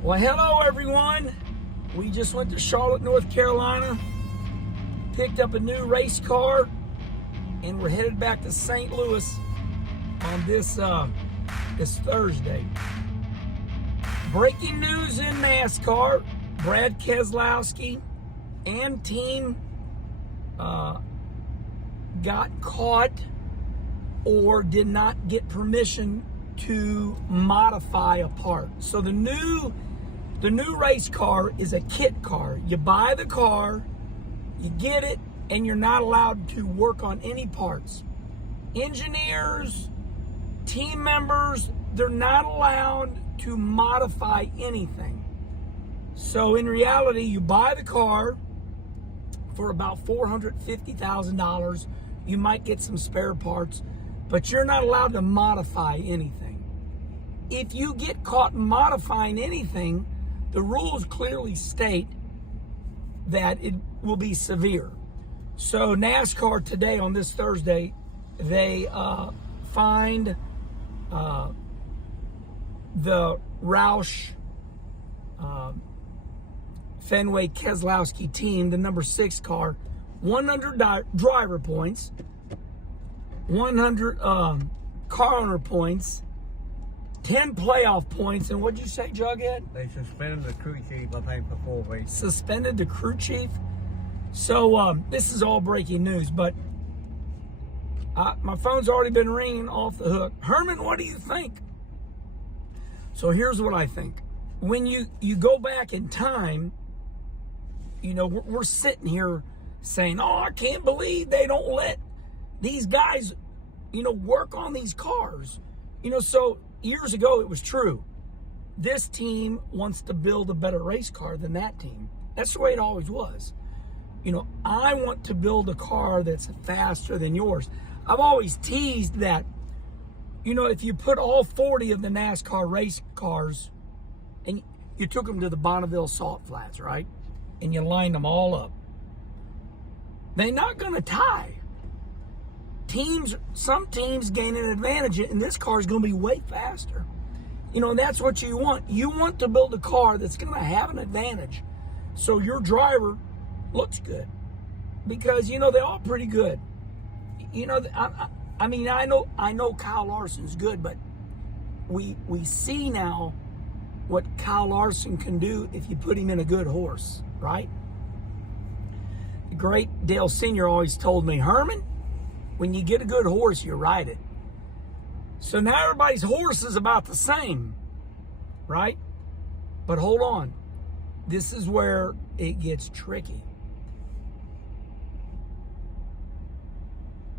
Well, hello everyone. We just went to Charlotte, North Carolina, picked up a new race car, and we're headed back to St. Louis on this Thursday. Breaking news in NASCAR: Brad Keselowski and team got caught or did not get permission to modify a part. So the new race car is a kit car. You buy the car, you get it, and you're not allowed to work on any parts. Engineers, team members, they're not allowed to modify anything. So in reality, you buy the car for about $450,000. You might get some spare parts, but you're not allowed to modify anything. If you get caught modifying anything, the rules clearly state that it will be severe. So NASCAR today, on this Thursday, they fined the Roush Fenway Keselowski team, the number 6 car, 100 driver points, 100 car owner points, 10 playoff points, and what'd you say, Jughead? They suspended the crew chief, I think, for 4 weeks. Suspended the crew chief? So this is all breaking news, but my phone's already been ringing off the hook. Herman, what do you think? So here's what I think. When you go back in time, you know, we're sitting here saying, oh, I can't believe they don't let these guys, you know, work on these cars. You know, so years ago it was true. This team wants to build a better race car than that team. That's the way it always was. You know, I want to build a car that's faster than yours. I've always teased that, you know, if you put all 40 of the NASCAR race cars and you took them to the Bonneville Salt Flats, right? And you lined them all up, they're not going to tie. Some teams gain an advantage, and this car is going to be way faster. You know, and that's what you want. You want to build a car that's going to have an advantage, so your driver looks good. Because, you know, they're all pretty good. You know, I mean, I know Kyle Larson's good, but we see now what Kyle Larson can do if you put him in a good horse, right? The great Dale Sr. always told me, Herman, when you get a good horse, you ride it. So now everybody's horse is about the same, right? But hold on. This is where it gets tricky.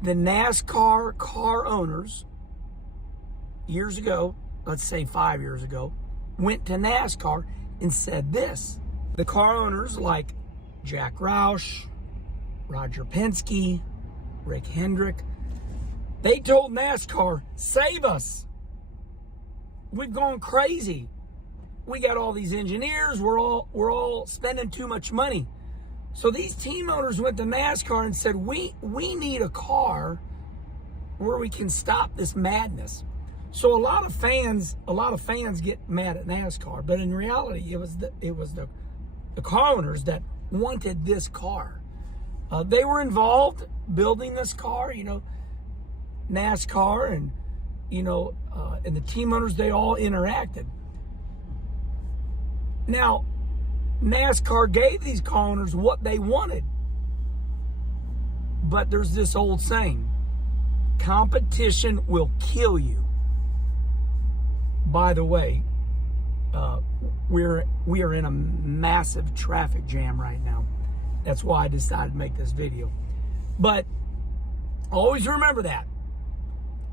The NASCAR car owners, years ago, let's say 5 years ago, went to NASCAR and said this. The car owners like Jack Roush, Roger Penske, Rick Hendrick, they told NASCAR, save us. We've gone crazy. We got all these engineers. We're all spending too much money. So these team owners went to NASCAR and said, we need a car where we can stop this madness. So a lot of fans get mad at NASCAR, but in reality, it was the car owners that wanted this car. They were involved building this car, you know, NASCAR and, you know, and the team owners, they all interacted. Now, NASCAR gave these car owners what they wanted. But there's this old saying, competition will kill you. By the way, we are in a massive traffic jam right now. That's why I decided to make this video. But always remember that.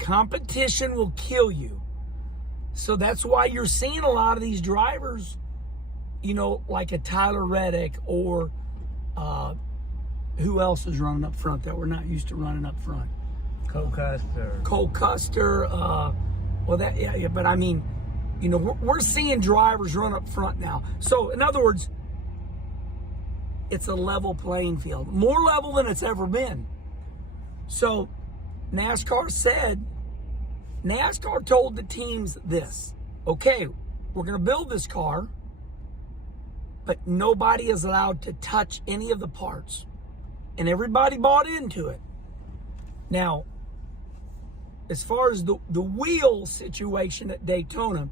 Competition will kill you. So that's why you're seeing a lot of these drivers, you know, like a Tyler Reddick or who else is running up front that we're not used to running up front? Cole Custer. Cole Custer. Well, that, yeah, but I mean, you know, we're seeing drivers run up front now. So, in other words, it's a level playing field, more level than it's ever been. So, NASCAR told the teams this, okay, we're going to build this car, but nobody is allowed to touch any of the parts. And everybody bought into it. Now, as far as the wheel situation at Daytona,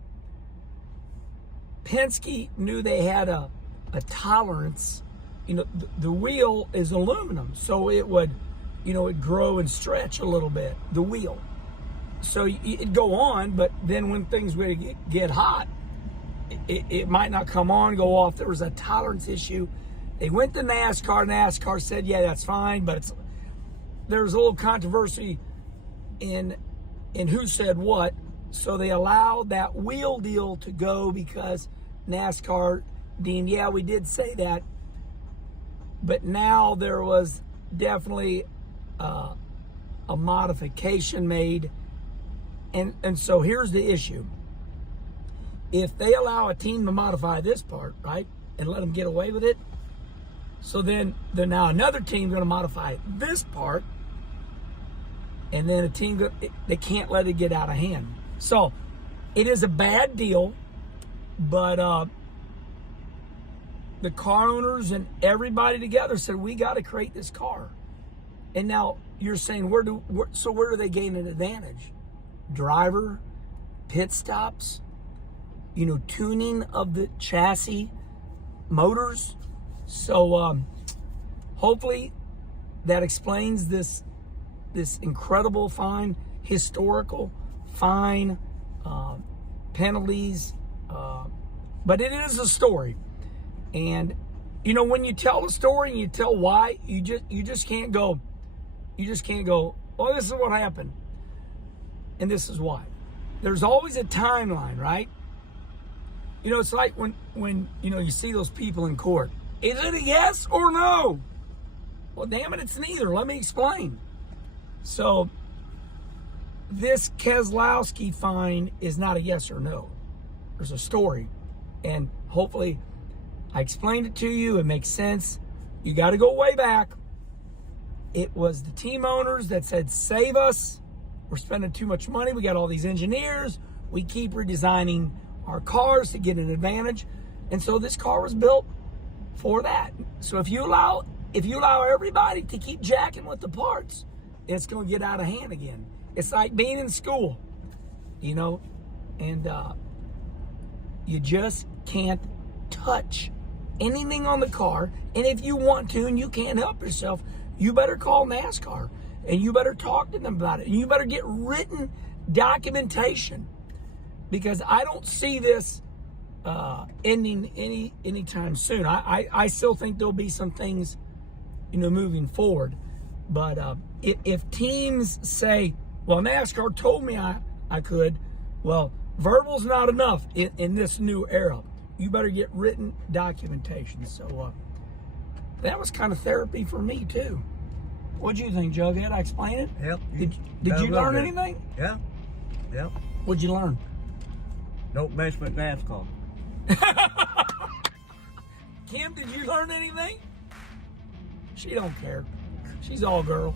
Penske knew they had a tolerance. You know, the wheel is aluminum, so it would, it'd grow and stretch a little bit, the wheel. So it'd go on, but then when things would get hot, it might not come on, go off. There was a tolerance issue. They went to NASCAR. NASCAR said, yeah, that's fine, but there's a little controversy in who said what. So they allowed that wheel deal to go because NASCAR deemed, yeah, we did say that. But now there was definitely a modification made. And so here's the issue. If they allow a team to modify this part, right, and let them get away with it, so then now another team's going to modify this part, and then a team, they can't let it get out of hand. So it is a bad deal, but the car owners and everybody together said, we got to create this car. And now you're saying, where do they gain an advantage? Driver, pit stops, tuning of the chassis, motors. So hopefully that explains this incredible fine, historical fine, penalties, but it is a story. And when you tell a story and you tell why, you just can't go, well, this is what happened and this is why. There's always a timeline, right? It's like when you see those people in court. Is it a yes or no? Well, damn it, it's neither. Let me explain. So this Keselowski fine is not a yes or no. There's a story. And hopefully I explained it to you. It makes sense. You got to go way back. It was the team owners that said, save us. We're spending too much money. We got all these engineers. We keep redesigning our cars to get an advantage. And so this car was built for that. So if you allow everybody to keep jacking with the parts, it's going to get out of hand again. It's like being in school, and you just can't touch anything on the car. And if you want to and you can't help yourself, you better call NASCAR and you better talk to them about it. And you better get written documentation, because I don't see this ending anytime soon. I still think there'll be some things, moving forward. But if teams say, well, NASCAR told me I could, well, verbal's not enough in this new era. You better get written documentation. So that was kind of therapy for me too. What'd you think, Jughead? I explained it? Yep. Did you learn anything? Yeah. Yep. What'd you learn? Don't mess with NASCAR. Kim, did you learn anything? She don't care. She's all girl.